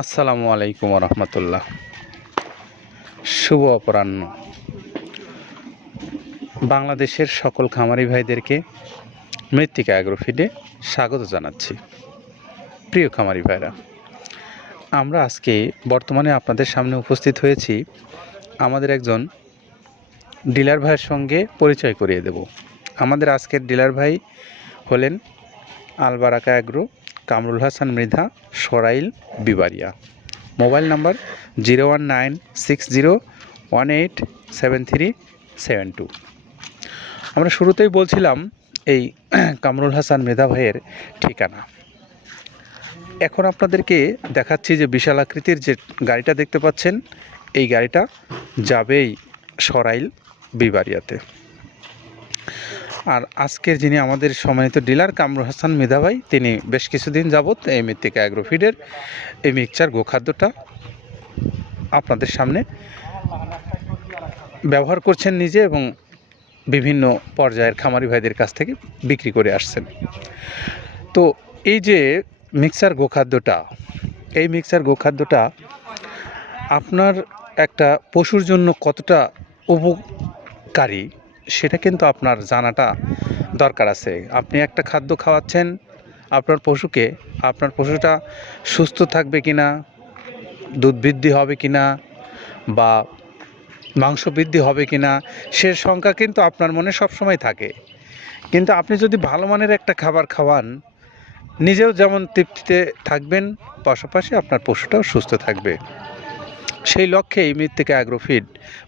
আসসালামু আলাইকুম রহমতুল্লাহ শুভ অপরাহ্ন। বাংলাদেশের সকল খামারি ভাইদেরকে মৃত্তিকা অ্যাগ্রোফিডে স্বাগত জানাচ্ছি। প্রিয় খামারি ভাইরা, আমরা আজকে বর্তমানে আপনাদের সামনে উপস্থিত হয়েছি আমাদের একজন ডিলার ভাইয়ের সঙ্গে পরিচয় করিয়ে দেব। আমাদের আজকের ডিলার ভাই হলেন Albaraka agro Kamrul Hasan Mridha, Sarail Bibaria. Mobile number zero one nine six zero one eight seven three seven two. আমরা শুরুতেই বলছিলাম এই কামরুল হাসান মৃধা ভাইয়ের ঠিকানা। এখন আপনাদেরকে দেখাচ্ছি যে বিশাল আকৃতির যে গাড়িটা দেখতে পাচ্ছেন, এই গাড়িটা যাবেই সরাইল বিবারিয়াতে। আর আজকের যিনি আমাদের সম্মানিত ডিলার কামরুল হাসান মেধা ভাই তিনি বেশ কিছুদিন যাবৎ এই মৃত্তিকা অ্যাগ্রোফিডের এই মিক্সচার গোখাদ্যটা আপনাদের সামনে ব্যবহার করছেন নিজে এবং বিভিন্ন পর্যায়ের খামারি ভাইদের কাছ থেকে বিক্রি করে আসছেন। তো এই যে মিক্সার গোখাদ্যটা, এই মিক্সার গোখাদ্যটা আপনার একটা পশুর জন্য কতটা উপকারী? সেটা কিন্তু আপনার জানাটা দরকার আছে। আপনি একটা খাদ্য খাওয়াচ্ছেন, আপনার পশুকে, আপনার পশুটা সুস্থ থাকবে কি না দুধ বৃদ্ধি হবে কি না বা মাংস বৃদ্ধি হবে কি না সে সংখ্যা কিন্তু আপনার মনে সবসময় থাকে। কিন্তু আপনি যদি ভালো মানের একটা খাবার খাওয়ান, নিজেও যেমন তৃপ্তিতে থাকবেন, পাশাপাশি আপনার পশুটাও সুস্থ থাকবে। সেই লক্ষ্যে এই মৃত্তিকা অ্যাগ্রোফিড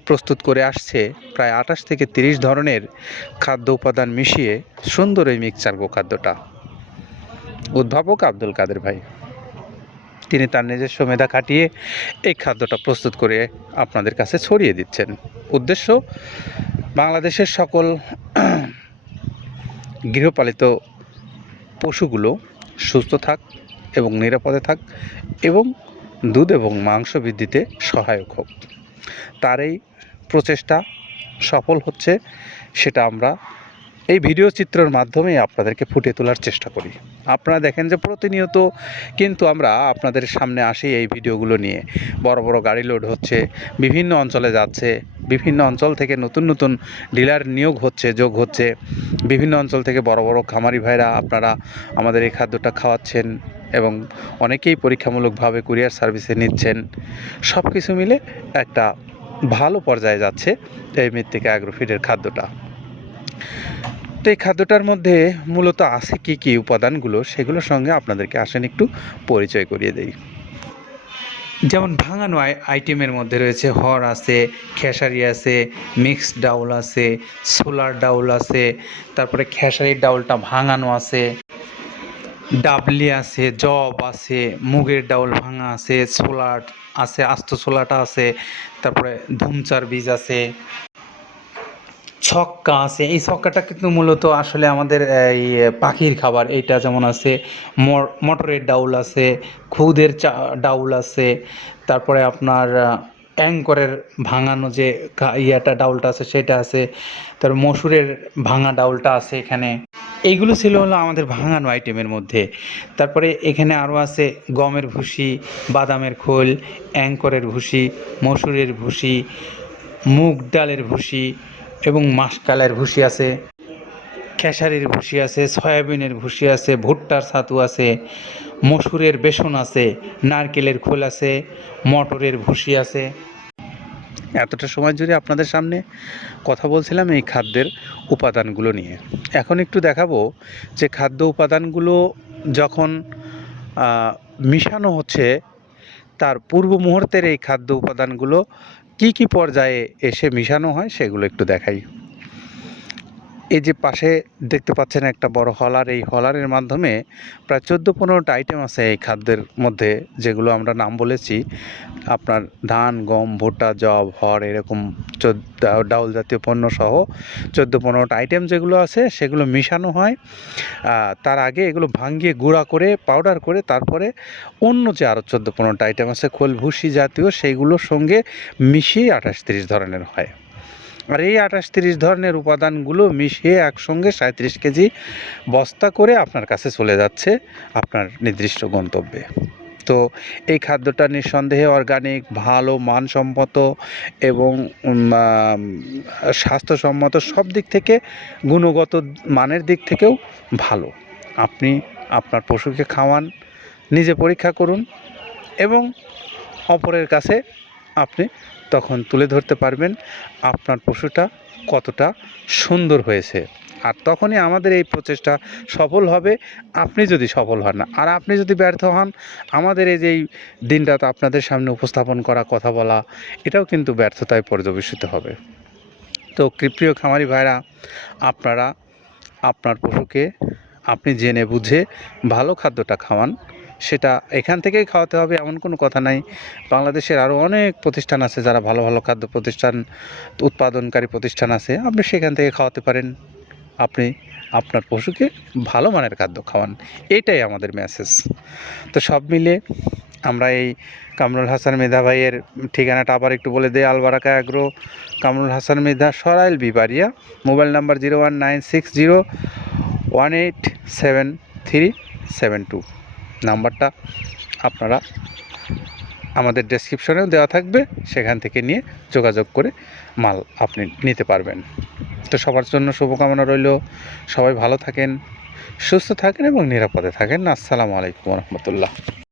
প্রস্তুত করে আসছে প্রায় আঠাশ থেকে তিরিশ ধরনের খাদ্য উপাদান মিশিয়ে সুন্দর এই মিক্সচার গোখাদ্যটা। উদ্ভাবক আব্দুল কাদের ভাই, তিনি তার নিজস্ব মেধা খাটিয়ে এই খাদ্যটা প্রস্তুত করে আপনাদের কাছে ছড়িয়ে দিচ্ছেন। উদ্দেশ্য, বাংলাদেশের সকল গৃহপালিত পশুগুলো সুস্থ থাক এবং নিরাপদে থাক এবং দুধ এবং মাংস বৃদ্ধিতে সহায়ক হোক। তার এই প্রচেষ্টা সফল হচ্ছে সেটা আমরা এই ভিডিও চিত্রের মাধ্যমে আপনাদেরকে ফুটিয়ে তোলার চেষ্টা করি। আপনারা দেখেন যে প্রতিনিয়ত কিন্তু আমরা আপনাদের সামনে আসি এই ভিডিওগুলো নিয়ে। বড় বড় গাড়ি লোড হচ্ছে, বিভিন্ন অঞ্চলে যাচ্ছে, বিভিন্ন অঞ্চল থেকে নতুন নতুন ডিলার নিয়োগ হচ্ছে, যোগ হচ্ছে। বিভিন্ন অঞ্চল থেকে বড় বড় খামারি ভাইরা আপনারা আমাদের এই খাদ্যটা খাওয়াচ্ছেন। এবং অনেকেই পরীক্ষামূলকভাবে কুরিয়ার সার্ভিসে নিচ্ছেন। সব কিছু মিলে একটা ভালো পর্যায়ে যাচ্ছে এই মৃত্তিকা অ্যাগ্রোফিডের খাদ্যটা। তো এই খাদ্যটার মধ্যে মূলত আছে কি কি উপাদানগুলো সেগুলোর সঙ্গে আপনাদেরকে আসেন একটু পরিচয় করিয়ে দেই। যেমন ভাঙানো আই- আইটেমের মধ্যে রয়েছে হর আছে, খেসারি আছে মিক্সড ডাউল আছে সোলার ডাউল আছে, তারপরে খেসারির ডাউলটা ভাঙানো আছে। ডাবলি আছে, জব আছে, মুগের ডাউল ভাঙা আছে ছোলার আছে, আস্ত ছোলাটা আছে, তারপরে ধুমচার বীজ আছে, ছক্কা আছে। এই ছক্কাটা কিন্তু মূলত আসলে আমাদের এই পাখির খাবার। এইটা যেমন আছে মটরের ডাউল আছে, খুদের চা, ডাউল আছে, তারপরে আপনার অ্যাঙ্করের ভাঙানো যে ইয়াটা, ডাউলটা আছে, সেটা আছে, তারপর মসুরের ভাঙা ডাউলটা আছে এখানে। এইগুলো ছিল হলো আমাদের ভাঙানো আইটেমের মধ্যে। তারপরে এখানে আরও আছে গমের ভুসি, বাদামের খোল, অ্যাঙ্করের ভুসি, মসুরের ভুসি, মুগ ডালের ভুসি এবং মাসকালের ভুসি আছে। খেসারির ভুসি আছে, সয়াবিনের ভুসি আছে, ভুট্টার ছাতু আছে, মসুরের বেসন আছে, নারকেলের খোল আছে, মটরের ভুসি আছে। এতটা সময় জুড়ে আপনাদের সামনে কথা বলছিলাম এই খাদ্যের উপাদানগুলো নিয়ে। এখন একটু দেখাবো যে খাদ্য উপাদানগুলো যখন মিশানো হচ্ছে, তার পূর্ব মুহূর্তের এই খাদ্য উপাদানগুলো কি কি পর্যায়ে এসে মিশানো হয় সেগুলো একটু দেখাই। এই যে পাশে দেখতে পাচ্ছেন একটা বড় হলার, এই হলারের মাধ্যমে প্রায় চোদ্দ পনেরোটা আইটেম আছে এই খাদ্যের মধ্যে, যেগুলো আমরা নাম বলেছি। আপনার ধান, গম, ভুট্টা জব হর, এরকম ডাউল জাতীয় পণ্য সহ চোদ্দ পনেরোটা আইটেম যেগুলো আছে, সেগুলো মিশানো হয়। তার আগে এগুলো ভাঙিয়ে গুঁড়া করে পাউডার করে, তারপরে অন্য যে আরও চোদ্দ পনেরোটা আইটেম আছে খোল ভুসি জাতীয়, সেইগুলোর সঙ্গে মিশিয়ে আঠাশ তিরিশ ধরনের হয়। আর এই আঠাশ তিরিশ ধরনের উপাদানগুলো মিশিয়ে একসঙ্গে সাঁত্রিশ কেজি বস্তা করে আপনার কাছে চলে যাচ্ছে আপনার নির্দিষ্ট গন্তব্যে। তো এই খাদ্যটা নিঃসন্দেহে অর্গানিক ভালো, মানসম্মত এবং স্বাস্থ্যসম্মত সব দিক থেকে গুণগত মানের দিক থেকেও ভালো। আপনি আপনার পশুকে খাওয়ান, নিজে পরীক্ষা করুন এবং অপরের কাছে আপনি তখন তুলে ধরতে পারবেন আপনার পশুটা কতটা সুন্দর হয়েছে। আর তখনই আমাদের এই প্রচেষ্টা সফল হবে, আপনি যদি সফল হন না। আর আপনি যদি ব্যর্থ হন, আমাদের এই যে এই দিনটাতে আপনাদের সামনে উপস্থাপন করা, কথা বলা, এটাও কিন্তু ব্যর্থতায় পর্যবেসিত হবে। তো কৃপ্রিয় খামারি ভাইরা, আপনারা, আপনার পশুকে আপনি জেনে বুঝে ভালো খাদ্যটা খাওয়ান সেটা এখান থেকেই খাওয়াতে হবে, এমন কোনো কথা নাই। বাংলাদেশের আরও অনেক প্রতিষ্ঠান আছে যারা ভালো ভালো খাদ্য প্রতিষ্ঠান, উৎপাদনকারী প্রতিষ্ঠান আছে, আপনি সেখান থেকে খাওয়াতে পারেন। আপনি আপনার পশুকে ভালো মানের খাদ্য খাওয়ান এইটাই আমাদের মেসেজ তো সব মিলে আমরা এই কামরুল হাসান মেধা ভাইয়ের ঠিকানাটা আবার একটু বলে দিই, Albaraka agro, Kamrul Hasan Medha, Sarail Bibaria mobile number zero one nine six zero one eight seven three seven two. নাম্বারটা আপনারা আমাদের ডেসক্রিপশনেও দেওয়া থাকবে, সেখান থেকে নিয়ে যোগাযোগ করে মাল আপনি নিতে পারবেন। তো সবার জন্য শুভকামনা রইল। সবাই ভালো থাকেন, সুস্থ থাকেন এবং নিরাপদে থাকেন। আসসালামু আলাইকুম রহমতুল্লাহ।